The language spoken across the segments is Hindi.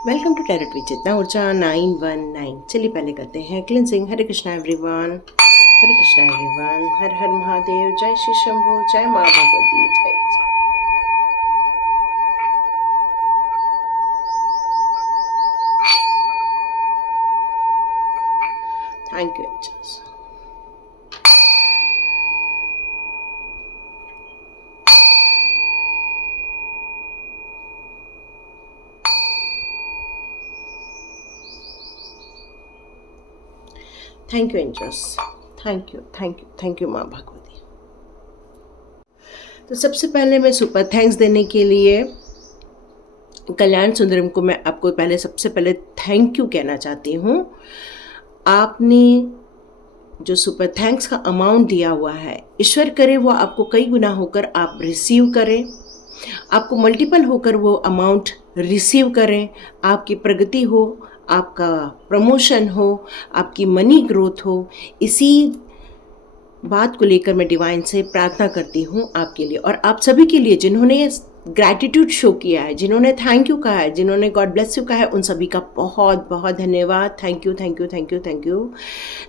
Welcome to tarot with Chetna Urja 919। चलिए पहले करते हैं cleansing. Hare Krishna everyone, Hare Krishna everyone, Har Har Mahadev, जय श्री शंभू, जय माँ भगवती, जय Krishna. Thank you angels. Thank you angels, thank you thank you thank you माँ भगवती। तो सबसे पहले मैं सुपर थैंक्स देने के लिए कल्याण सुंदरम को मैं आपको सबसे पहले थैंक यू कहना चाहती हूँ। आपने जो सुपर थैंक्स का अमाउंट दिया हुआ है, ईश्वर करे वो आपको कई गुना होकर आप रिसीव करें, आपको मल्टीपल होकर वो अमाउंट रिसीव करें, आपकी प्रगति हो, आपका प्रमोशन हो, आपकी मनी ग्रोथ हो। इसी बात को लेकर मैं डिवाइन से प्रार्थना करती हूँ आपके लिए और आप सभी के लिए जिन्होंने ग्रैटिट्यूड शो किया है, जिन्होंने थैंक यू कहा है, जिन्होंने गॉड ब्लेस यू कहा है, उन सभी का बहुत बहुत धन्यवाद। Thank you thank you thank you thank you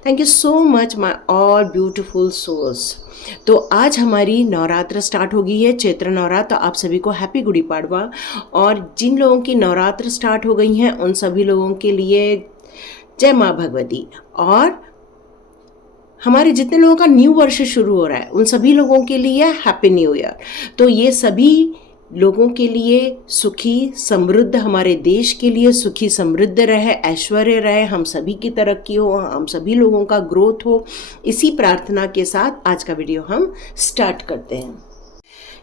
thank you so much my all beautiful souls. तो आज हमारी नवरात्र स्टार्ट हो गई है, चैत्र नवरात्र। तो आप सभी को हैप्पी गुड़ी पाड़वा। और जिन लोगों की नवरात्र स्टार्ट हो गई हैं उन सभी लोगों के लिए जय माँ भगवती। और हमारे जितने लोगों का न्यू वर्ष शुरू हो रहा है उन सभी लोगों के लिए हैप्पी न्यू ईयर। तो ये सभी लोगों के लिए सुखी समृद्ध, हमारे देश के लिए सुखी समृद्ध रहे, ऐश्वर्य रहे, हम सभी की तरक्की हो, हम सभी लोगों का ग्रोथ हो। इसी प्रार्थना के साथ आज का वीडियो हम स्टार्ट करते हैं।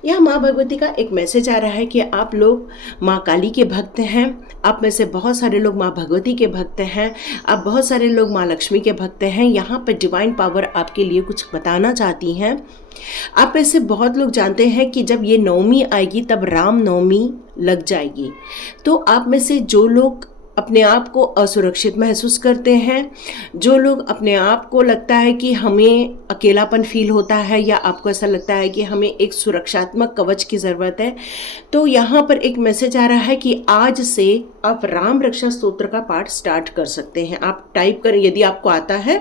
यह माँ भगवती का एक मैसेज आ रहा है कि आप लोग माँ काली के भक्त हैं, आप में से बहुत सारे लोग माँ भगवती के भक्त हैं, आप बहुत सारे लोग माँ लक्ष्मी के भक्त हैं। यहाँ पर डिवाइन पावर आपके लिए कुछ बताना चाहती हैं। आप में से बहुत लोग जानते हैं कि जब ये नवमी आएगी तब राम नवमी लग जाएगी। तो आप में से जो लोग अपने आप को असुरक्षित महसूस करते हैं, जो लोग अपने आप को लगता है कि हमें अकेलापन फील होता है, या आपको ऐसा लगता है कि हमें एक सुरक्षात्मक कवच की ज़रूरत है, तो यहाँ पर एक मैसेज आ रहा है कि आज से आप राम रक्षा स्तोत्र का पाठ स्टार्ट कर सकते हैं। आप टाइप करें, यदि आपको आता है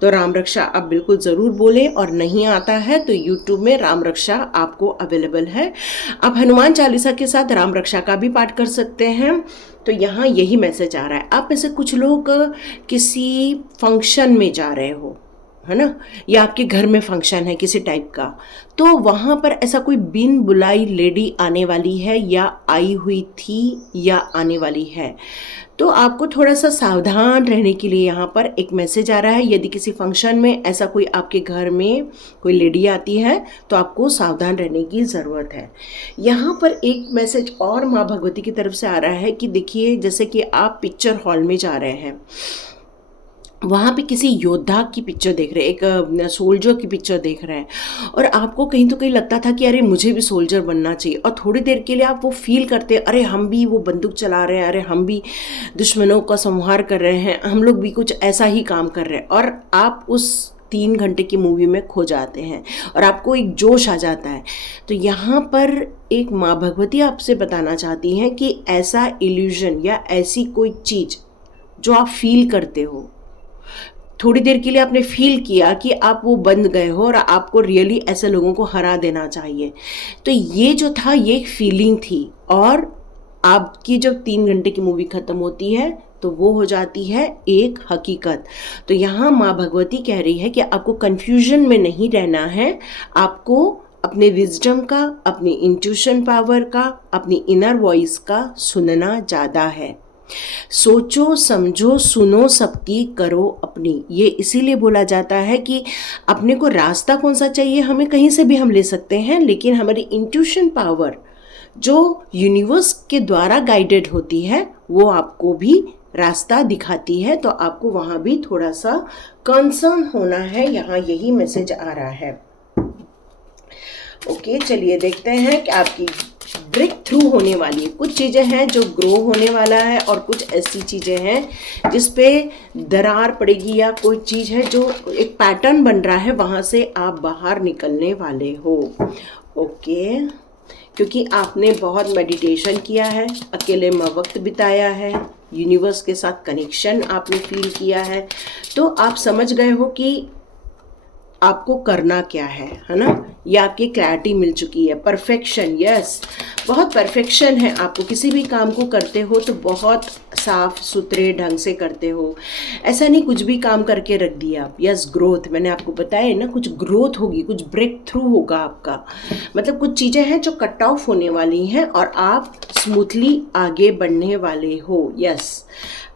तो राम रक्षा आप बिल्कुल ज़रूर बोलें, और नहीं आता है तो यूट्यूब में राम रक्षा आपको अवेलेबल है। आप हनुमान चालीसा के साथ राम रक्षा का भी पाठ कर सकते हैं। तो यहाँ यही मैसेज आ रहा है। आप में से कुछ लोग किसी फंक्शन में जा रहे हो, है ना, या आपके घर में फंक्शन है किसी टाइप का, तो वहाँ पर ऐसा कोई बिन बुलाई लेडी आने वाली है, या आई हुई थी, या आने वाली है। तो आपको थोड़ा सा सावधान रहने के लिए यहाँ पर एक मैसेज आ रहा है। यदि किसी फंक्शन में ऐसा कोई आपके घर में कोई लेडी आती है तो आपको सावधान रहने की ज़रूरत है। यहाँ पर एक मैसेज और माँ भगवती की तरफ से आ रहा है कि देखिए, जैसे कि आप पिक्चर हॉल में जा रहे हैं, वहाँ पे किसी योद्धा की पिक्चर देख रहे हैं, एक सोल्जर की पिक्चर देख रहे हैं, और आपको कहीं तो कहीं लगता था कि अरे मुझे भी सोल्जर बनना चाहिए। और थोड़ी देर के लिए आप वो फील करते हैं, अरे हम भी वो बंदूक चला रहे हैं, अरे हम भी दुश्मनों का संहार कर रहे हैं, हम लोग भी कुछ ऐसा ही काम कर रहे हैं। और आप उस 3 घंटे की मूवी में खो जाते हैं और आपको एक जोश आ जाता है। तो यहाँ पर एक माँ भगवती आपसे बताना चाहती हैं कि ऐसा इल्यूजन या ऐसी कोई चीज़ जो आप फील करते हो, थोड़ी देर के लिए आपने फील किया कि आप वो बंद गए हो और आपको रियली ऐसे लोगों को हरा देना चाहिए, तो ये जो था ये एक फीलिंग थी। और आपकी जब 3 घंटे की मूवी ख़त्म होती है तो वो हो जाती है एक हकीकत। तो यहाँ माँ भगवती कह रही है कि आपको कन्फ्यूजन में नहीं रहना है, आपको अपने विजडम का, अपनी इंट्यूशन पावर का, अपनी इनर वॉइस का सुनना ज़्यादा है। सोचो समझो सुनो सबकी करो अपनी, ये इसीलिए बोला जाता है कि अपने को रास्ता कौन सा चाहिए, हमें कहीं से भी हम ले सकते हैं, लेकिन हमारी इंट्यूशन पावर जो यूनिवर्स के द्वारा गाइडेड होती है वो आपको भी रास्ता दिखाती है। तो आपको वहाँ भी थोड़ा सा कंसर्न होना है, यहाँ यही मैसेज आ रहा है। ओके, चलिए देखते हैं कि आपकी ब्रेक थ्रू होने वाली है। कुछ चीज़ें हैं जो ग्रो होने वाला है, और कुछ ऐसी चीज़ें हैं जिस पे दरार पड़ेगी, या कोई चीज़ है जो एक पैटर्न बन रहा है, वहाँ से आप बाहर निकलने वाले हो। ओके, क्योंकि आपने बहुत मेडिटेशन किया है, अकेले में वक्त बिताया है, यूनिवर्स के साथ कनेक्शन आपने फील किया है, तो आप समझ गए हो कि आपको करना क्या है ना। ये आपकी क्लैरिटी मिल चुकी है। परफेक्शन, यस, बहुत परफेक्शन है। आपको किसी भी काम को करते हो तो बहुत साफ सुथरे ढंग से करते हो, ऐसा नहीं कुछ भी काम करके रख दिया आप। यस, ग्रोथ, मैंने आपको बताया ना, कुछ ग्रोथ होगी, कुछ ब्रेक थ्रू होगा आपका। मतलब कुछ चीज़ें हैं जो कट ऑफ होने वाली हैं और आप स्मूथली आगे बढ़ने वाले हो। यस,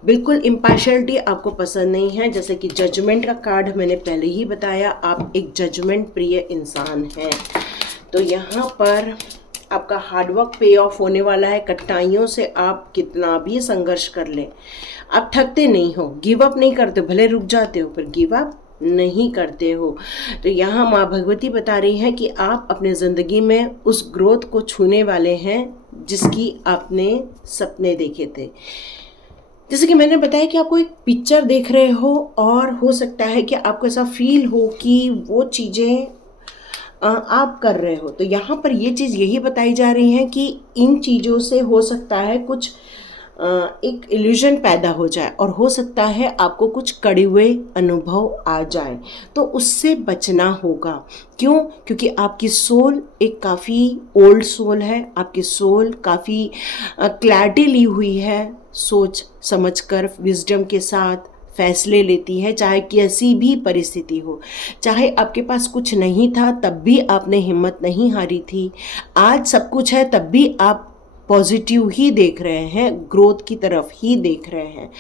बिल्कुल इम्पार्शलिटी आपको पसंद नहीं है। जैसे कि जजमेंट का कार्ड मैंने पहले ही बताया, आप एक जजमेंट प्रिय इंसान हैं। तो यहाँ पर आपका हार्डवर्क पे ऑफ होने वाला है। कठिनाइयों से आप कितना भी संघर्ष कर लें, आप थकते नहीं हो, गिव अप नहीं करते, भले रुक जाते हो पर गिव अप नहीं करते हो। तो यहाँ माँ भगवती बता रही हैं कि आप अपने ज़िंदगी में उस ग्रोथ को छूने वाले हैं जिसकी आपने सपने देखे थे। जैसे कि मैंने बताया कि आपको एक पिक्चर देख रहे हो और हो सकता है कि आपको ऐसा फील हो कि वो चीज़ें आप कर रहे हो। तो यहाँ पर ये चीज़ यही बताई जा रही है कि इन चीज़ों से हो सकता है कुछ एक इल्यूजन पैदा हो जाए और हो सकता है आपको कुछ कड़े हुए अनुभव आ जाए, तो उससे बचना होगा। क्यों? क्योंकि आपकी सोल एक काफ़ी ओल्ड सोल है, आपकी सोल काफ़ी क्लैरिटी ली हुई है, सोच समझकर विजडम के साथ फैसले लेती है, चाहे कैसी भी परिस्थिति हो। चाहे आपके पास कुछ नहीं था तब भी आपने हिम्मत नहीं हारी थी, आज सब कुछ है तब भी आप पॉजिटिव ही देख रहे हैं, ग्रोथ की तरफ ही देख रहे हैं।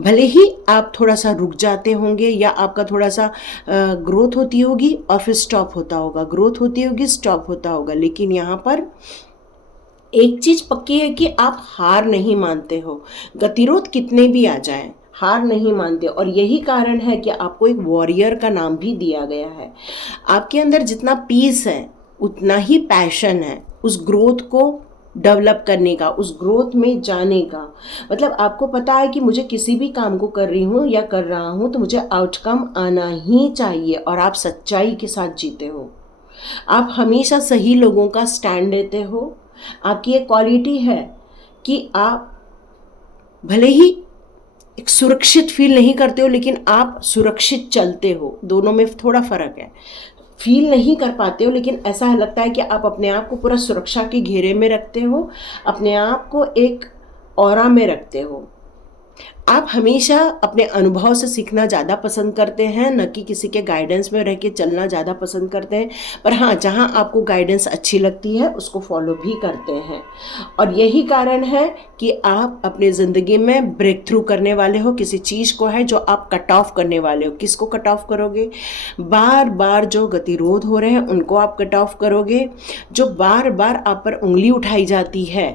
भले ही आप थोड़ा सा रुक जाते होंगे या आपका थोड़ा सा ग्रोथ होती होगी और फिर स्टॉप होता होगा, ग्रोथ होती होगी स्टॉप होता होगा, लेकिन यहाँ पर एक चीज़ पक्की है कि आप हार नहीं मानते हो। गतिरोध कितने भी आ जाएं, हार नहीं मानते। और यही कारण है कि आपको एक वॉरियर का नाम भी दिया गया है। आपके अंदर जितना पीस है उतना ही पैशन है उस ग्रोथ को डेवलप करने का, उस ग्रोथ में जाने का। मतलब आपको पता है कि मुझे किसी भी काम को कर रही हूँ या कर रहा हूँ तो मुझे आउटकम आना ही चाहिए, और आप सच्चाई के साथ जीते हो। आप हमेशा सही लोगों का स्टैंड लेते हो। आपकी एक क्वालिटी है कि आप भले ही एक सुरक्षित फील नहीं करते हो लेकिन आप सुरक्षित चलते हो। दोनों में थोड़ा फ़र्क है। फील नहीं कर पाते हो लेकिन ऐसा लगता है कि आप अपने आप को पूरा सुरक्षा के घेरे में रखते हो, अपने आप को एक ऑरा में रखते हो। आप हमेशा अपने अनुभव से सीखना ज़्यादा पसंद करते हैं, न कि किसी के गाइडेंस में रह के चलना ज़्यादा पसंद करते हैं। पर हाँ, जहाँ आपको गाइडेंस अच्छी लगती है उसको फॉलो भी करते हैं। और यही कारण है कि आप अपने ज़िंदगी में ब्रेक थ्रू करने वाले हो। किसी चीज़ को है जो आप कट ऑफ करने वाले हो। किसको कट ऑफ करोगे? बार बार जो गतिरोध हो रहे हैं उनको आप कट ऑफ करोगे। जो बार बार आप पर उंगली उठाई जाती है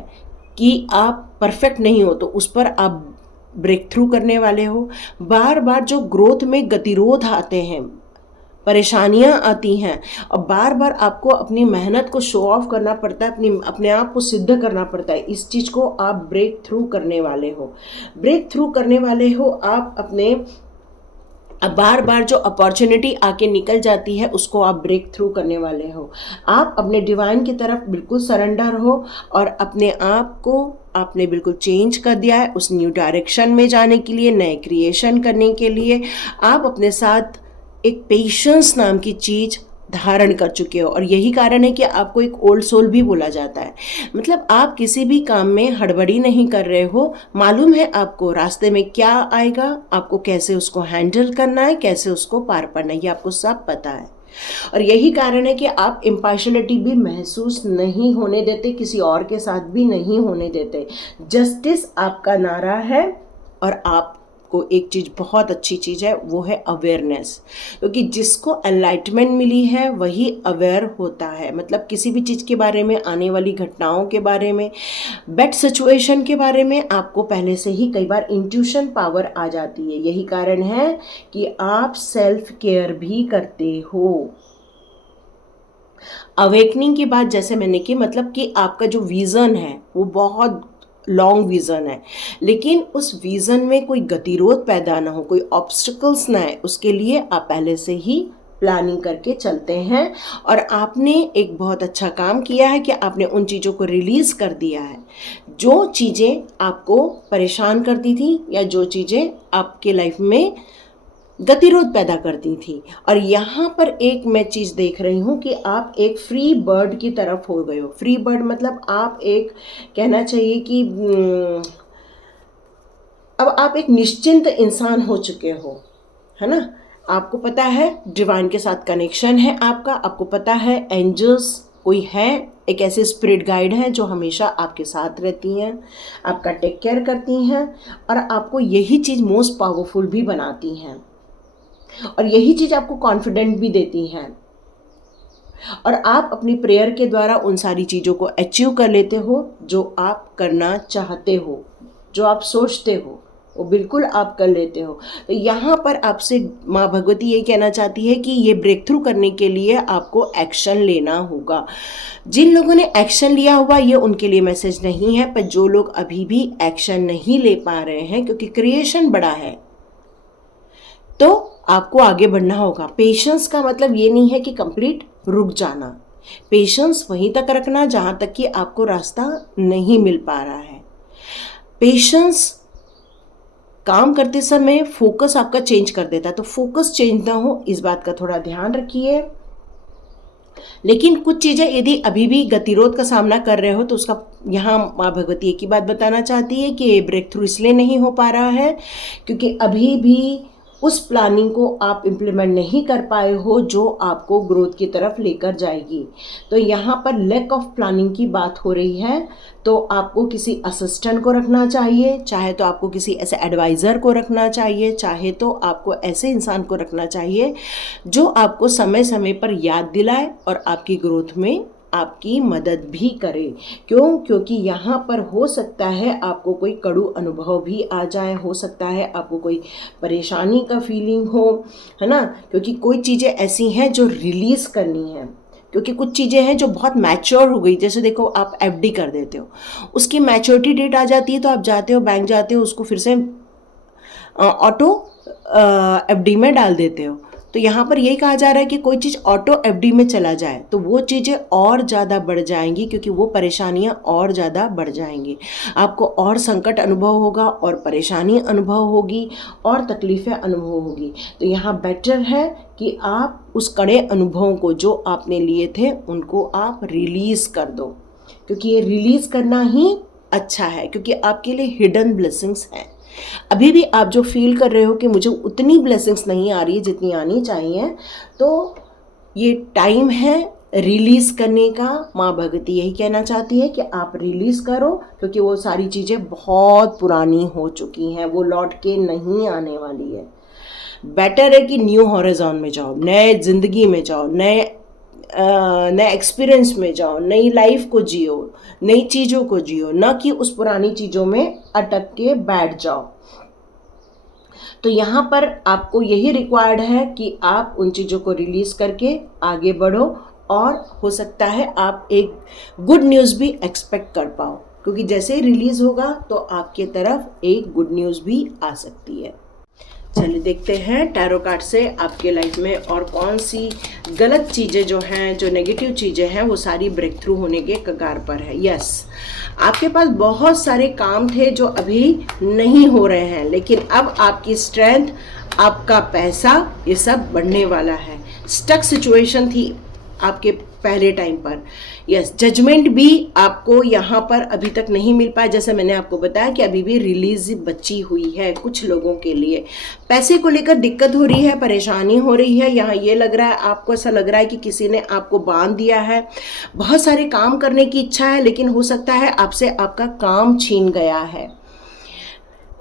कि आप परफेक्ट नहीं हो, तो उस पर आप ब्रेक थ्रू करने वाले हो। बार बार जो ग्रोथ में गतिरोध आते हैं, परेशानियां आती हैं और बार बार आपको अपनी मेहनत को शो ऑफ करना पड़ता है, अपने आप को सिद्ध करना पड़ता है, इस चीज़ को आप ब्रेक थ्रू करने वाले हो। ब्रेक थ्रू करने वाले हो आप अपने। अब बार बार जो अपॉर्चुनिटी आके निकल जाती है उसको आप ब्रेक थ्रू करने वाले हो। आप अपने डिवाइन की तरफ बिल्कुल सरेंडर हो और अपने आप को आपने बिल्कुल चेंज कर दिया है उस न्यू डायरेक्शन में जाने के लिए, नए क्रिएशन करने के लिए। आप अपने साथ एक पेशेंस नाम की चीज़ धारण कर चुके हो और यही कारण है कि आपको एक ओल्ड सोल भी बोला जाता है। मतलब आप किसी भी काम में हड़बड़ी नहीं कर रहे हो, मालूम है आपको रास्ते में क्या आएगा, आपको कैसे उसको हैंडल करना है, कैसे उसको पार पाना है, ये आपको सब पता है। और यही कारण है कि आप इम्पार्शलिटी भी महसूस नहीं होने देते, किसी और के साथ भी नहीं होने देते। जस्टिस आपका नारा है। और आप को एक चीज़ बहुत अच्छी चीज़ है, वो है अवेयरनेस, क्योंकि जिसको एनलाइटमेंट मिली है वही अवेयर होता है। मतलब किसी भी चीज़ के बारे में, आने वाली घटनाओं के बारे में, बैड सिचुएशन के बारे में आपको पहले से ही कई बार इंट्यूशन पावर आ जाती है। यही कारण है कि आप सेल्फ केयर भी करते हो। अवेकनिंग की बात जैसे मैंने की, मतलब कि आपका जो विज़न है वो बहुत लॉन्ग विज़न है, लेकिन उस विज़न में कोई गतिरोध पैदा ना हो, कोई ऑब्स्टिकल्स ना आए, उसके लिए आप पहले से ही प्लानिंग करके चलते हैं। और आपने एक बहुत अच्छा काम किया है कि आपने उन चीज़ों को रिलीज़ कर दिया है जो चीज़ें आपको परेशान करती थी या जो चीज़ें आपके लाइफ में गतिरोध पैदा करती थी। और यहाँ पर एक मैं चीज़ देख रही हूँ कि आप एक फ्री बर्ड की तरफ हो गए हो। फ्री बर्ड मतलब आप एक, कहना चाहिए कि अब आप एक निश्चिंत इंसान हो चुके हो, है ना। आपको पता है डिवाइन के साथ कनेक्शन है आपका, आपको पता है एंजल्स कोई है, एक ऐसे स्पिरिट गाइड हैं जो हमेशा आपके साथ रहती हैं, आपका टेक केयर करती हैं, और आपको यही चीज़ मोस्ट पावरफुल भी बनाती हैं, और यही चीज़ आपको कॉन्फिडेंट भी देती हैं। और आप अपनी प्रेयर के द्वारा उन सारी चीज़ों को अचीव कर लेते हो जो आप करना चाहते हो, जो आप सोचते हो वो बिल्कुल आप कर लेते हो। तो यहाँ पर आपसे माँ भगवती ये कहना चाहती है कि ये ब्रेक थ्रू करने के लिए आपको एक्शन लेना होगा। जिन लोगों ने एक्शन लिया हुआ ये उनके लिए मैसेज नहीं है, पर जो लोग अभी भी एक्शन नहीं ले पा रहे हैं क्योंकि क्रिएशन बड़ा है, तो आपको आगे बढ़ना होगा। पेशेंस का मतलब ये नहीं है कि कंप्लीट रुक जाना, पेशेंस वहीं तक रखना जहाँ तक कि आपको रास्ता नहीं मिल पा रहा है। पेशेंस काम करते समय फोकस आपका चेंज कर देता है, तो फोकस चेंज ना हो इस बात का थोड़ा ध्यान रखिए। लेकिन कुछ चीज़ें यदि अभी भी गतिरोध का सामना कर रहे हो तो उसका यहाँ माँ भगवती एक ही बात बताना चाहती है कि ब्रेक थ्रू इसलिए नहीं हो पा रहा है क्योंकि अभी भी उस प्लानिंग को आप इम्प्लीमेंट नहीं कर पाए हो जो आपको ग्रोथ की तरफ लेकर जाएगी। तो यहाँ पर लैक ऑफ प्लानिंग की बात हो रही है, तो आपको किसी असिस्टेंट को रखना चाहिए, चाहे तो आपको किसी ऐसे एडवाइज़र को रखना चाहिए, चाहे तो आपको ऐसे इंसान को रखना चाहिए जो आपको समय समय पर याद दिलाए और आपकी ग्रोथ में आपकी मदद भी करे। क्यों? क्योंकि यहाँ पर हो सकता है आपको कोई कड़ू अनुभव भी आ जाए, हो सकता है आपको कोई परेशानी का फीलिंग हो, है ना, क्योंकि कोई चीज़ें ऐसी हैं जो रिलीज़ करनी है, क्योंकि कुछ चीज़ें हैं जो बहुत मैच्योर हो गई। जैसे देखो आप एफडी कर देते हो, उसकी मैच्योरिटी डेट आ जाती है तो आप जाते हो बैंक जाते हो उसको फिर से ऑटो एफडी में डाल देते हो। तो यहाँ पर यही कहा जा रहा है कि कोई चीज़ ऑटो एफडी में चला जाए तो वो चीज़ें और ज़्यादा बढ़ जाएंगी, क्योंकि वो परेशानियाँ और ज़्यादा बढ़ जाएंगी, आपको और संकट अनुभव होगा और परेशानी अनुभव होगी और तकलीफ़ें अनुभव होगी। तो यहाँ बेटर है कि आप उस कड़े अनुभवों को जो आपने लिए थे उनको आप रिलीज़ कर दो, क्योंकि ये रिलीज़ करना ही अच्छा है, क्योंकि आपके लिए हिडन ब्लेसिंग्स हैं। अभी भी आप जो फील कर रहे हो कि मुझे उतनी ब्लेसिंग्स नहीं आ रही है जितनी आनी चाहिए, तो ये टाइम है रिलीज़ करने का। माँ भगवती यही कहना चाहती है कि आप रिलीज़ करो, क्योंकि वो सारी चीज़ें बहुत पुरानी हो चुकी हैं, वो लौट के नहीं आने वाली है। बेटर है कि न्यू हॉरिज़ॉन में जाओ, नए ज़िंदगी में जाओ, नए एक्सपीरियंस में जाओ, नई लाइफ को जियो, नई चीज़ों को जियो, ना कि उस पुरानी चीज़ों में अटक के बैठ जाओ। तो यहाँ पर आपको यही रिक्वायर्ड है कि आप उन चीज़ों को रिलीज़ करके आगे बढ़ो, और हो सकता है आप एक गुड न्यूज़ भी एक्सपेक्ट कर पाओ, क्योंकि जैसे ही रिलीज़ होगा तो आपके तरफ एक गुड न्यूज़ भी आ सकती है। चलिए देखते हैं टैरो कार्ड से आपके लाइफ में और कौन सी गलत चीज़ें जो हैं, जो नेगेटिव चीज़ें हैं, वो सारी ब्रेक थ्रू होने के कगार पर है। यस, आपके पास बहुत सारे काम थे जो अभी नहीं हो रहे हैं, लेकिन अब आपकी स्ट्रेंथ, आपका पैसा, ये सब बढ़ने वाला है। स्टक सिचुएशन थी आपके पहले टाइम पर, यस, जजमेंट भी आपको यहाँ पर अभी तक नहीं मिल पाया। जैसे मैंने आपको बताया कि अभी भी रिलीज बची हुई है कुछ लोगों के लिए। पैसे को लेकर दिक्कत हो रही है, परेशानी हो रही है। यहाँ ये लग रहा है, आपको ऐसा लग रहा है कि किसी ने आपको बांध दिया है। बहुत सारे काम करने की इच्छा है, लेकिन हो सकता है आपसे आपका काम छीन गया है।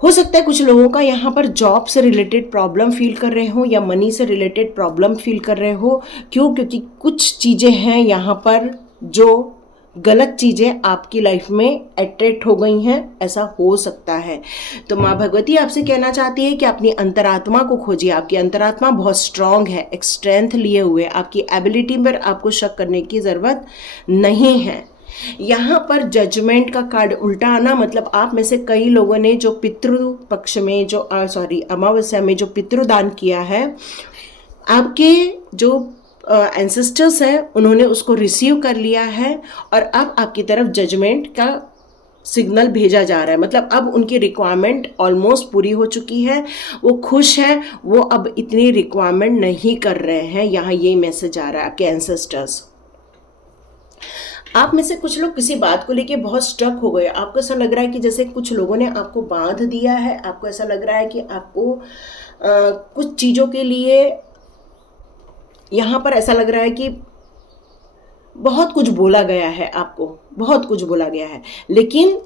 हो सकता है कुछ लोगों का यहाँ पर जॉब से रिलेटेड प्रॉब्लम फील कर रहे हो या मनी से रिलेटेड प्रॉब्लम फील कर रहे हो। क्यों? क्योंकि कुछ चीज़ें हैं यहाँ पर जो गलत चीज़ें आपकी लाइफ में अट्रैक्ट हो गई हैं, ऐसा हो सकता है। तो माँ भगवती आपसे कहना चाहती है कि अपनी अंतरात्मा को खोजिए। आपकी अंतरात्मा बहुत स्ट्रांग है, एक स्ट्रेंथ लिए हुए, आपकी एबिलिटी पर आपको शक करने की ज़रूरत नहीं है। यहाँ पर जजमेंट का कार्ड उल्टा आना मतलब आप में से कई लोगों ने जो पितृ पक्ष में, जो अमावस्या में जो पितृदान किया है, आपके जो एंसेस्टर्स हैं उन्होंने उसको रिसीव कर लिया है और अब आपकी तरफ जजमेंट का सिग्नल भेजा जा रहा है। मतलब अब उनकी रिक्वायरमेंट ऑलमोस्ट पूरी हो चुकी है, वो खुश हैं, वो अब इतनी रिक्वायरमेंट नहीं कर रहे हैं। यहाँ ये मैसेज आ रहा है आपके एंसेस्टर्स। आप में से कुछ लोग किसी बात को लेके बहुत स्ट्रक हो गए। आपको ऐसा लग रहा है कि जैसे कुछ लोगों ने आपको बांध दिया है। आपको ऐसा लग रहा है कि आपको कुछ चीज़ों के लिए यहाँ पर ऐसा लग रहा है कि बहुत कुछ बोला गया है, आपको बहुत कुछ बोला गया है, लेकिन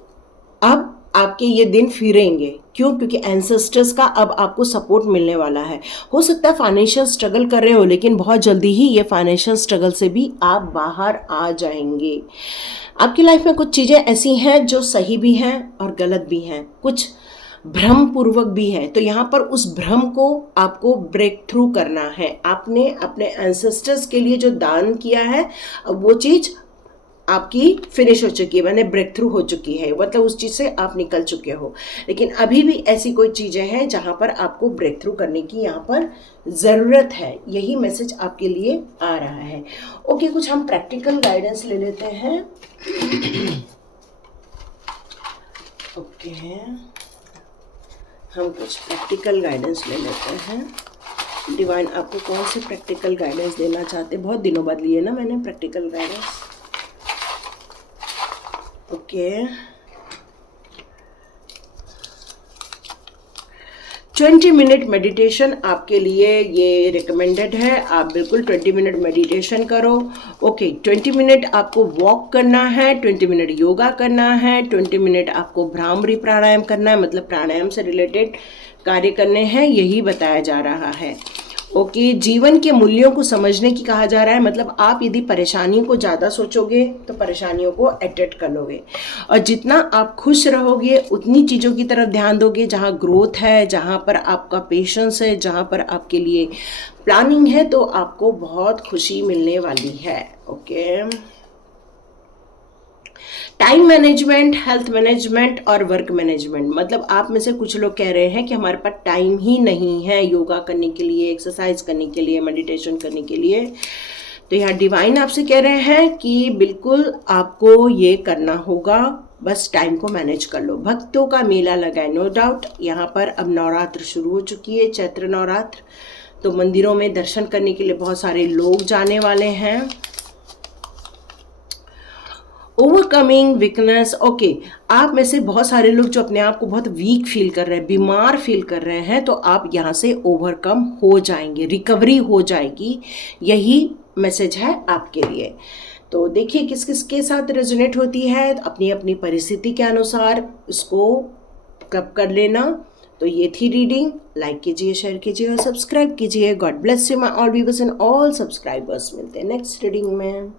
अब आपके ये दिन फिरेंगे। क्यों? क्योंकि एंसेस्टर्स का अब आपको सपोर्ट मिलने वाला है। हो सकता है फाइनेंशियल स्ट्रगल कर रहे हो, लेकिन बहुत जल्दी ही ये फाइनेंशियल स्ट्रगल से भी आप बाहर आ जाएंगे। आपकी लाइफ में कुछ चीज़ें ऐसी हैं जो सही भी हैं और गलत भी हैं, कुछ भ्रम पूर्वक भी है। तो यहाँ पर उस भ्रम को आपको ब्रेक थ्रू करना है। आपने अपने एंसेस्टर्स के लिए जो दान किया है, अब वो चीज़ आपकी फिनिश हो चुकी है, मैंने ब्रेक थ्रू हो चुकी है, मतलब उस चीज़ से आप निकल चुके हो। लेकिन अभी भी ऐसी कोई चीज़ें हैं जहाँ पर आपको ब्रेक थ्रू करने की यहाँ पर ज़रूरत है। यही मैसेज आपके लिए आ रहा है। ओके, कुछ हम प्रैक्टिकल गाइडेंस ले लेते हैं। ओके, हम कुछ प्रैक्टिकल गाइडेंस ले लेते हैं। डिवाइन आपको कौन से प्रैक्टिकल गाइडेंस देना चाहते हैं? बहुत दिनों बाद लिए ना मैंने practical guidance. Okay, 20 minute meditation आपके लिए ये रिकमेंडेड है। आप बिल्कुल 20 मिनट मेडिटेशन करो। ओके, 20 मिनट आपको वॉक करना है, 20 मिनट योगा करना है, 20 मिनट आपको भ्रामरी प्राणायाम करना है, मतलब प्राणायाम से रिलेटेड कार्य करने हैं, यही बताया जा रहा है। ओके, जीवन के मूल्यों को समझने की कहा जा रहा है। मतलब आप यदि परेशानियों को ज़्यादा सोचोगे तो परेशानियों को अट्रैक्ट कर लोगे, और जितना आप खुश रहोगे उतनी चीज़ों की तरफ ध्यान दोगे जहाँ ग्रोथ है, जहाँ पर आपका पेशेंस है, जहाँ पर आपके लिए प्लानिंग है, तो आपको बहुत खुशी मिलने वाली है। Okay, time management, health management और वर्क मैनेजमेंट। मतलब आप में से कुछ लोग कह रहे हैं कि हमारे पास टाइम ही नहीं है योगा करने के लिए, एक्सरसाइज करने के लिए, मेडिटेशन करने के लिए। तो यहाँ डिवाइन आपसे कह रहे हैं कि बिल्कुल आपको ये करना होगा, बस टाइम को मैनेज कर लो। भक्तों का मेला लगा है, नो डाउट। यहाँ पर अब नवरात्र शुरू हो चुकी है, चैत्र नवरात्र, तो मंदिरों में दर्शन करने के लिए बहुत सारे लोग जाने वाले हैं। Overcoming weakness. ओके, आप में से बहुत सारे लोग जो अपने आप को बहुत वीक फील कर रहे हैं, बीमार फील कर रहे हैं, तो आप यहाँ से ओवरकम हो जाएंगे, रिकवरी हो जाएगी। यही मैसेज है आपके लिए। तो देखिए किस किस के साथ रेजोनेट होती है, अपनी अपनी परिस्थिति के अनुसार इसको कब कर लेना। तो ये थी रीडिंग। लाइक कीजिए, शेयर कीजिए और सब्सक्राइब कीजिए। God bless you my all viewers and all subscribers. मिलते हैं नेक्स्ट रीडिंग में।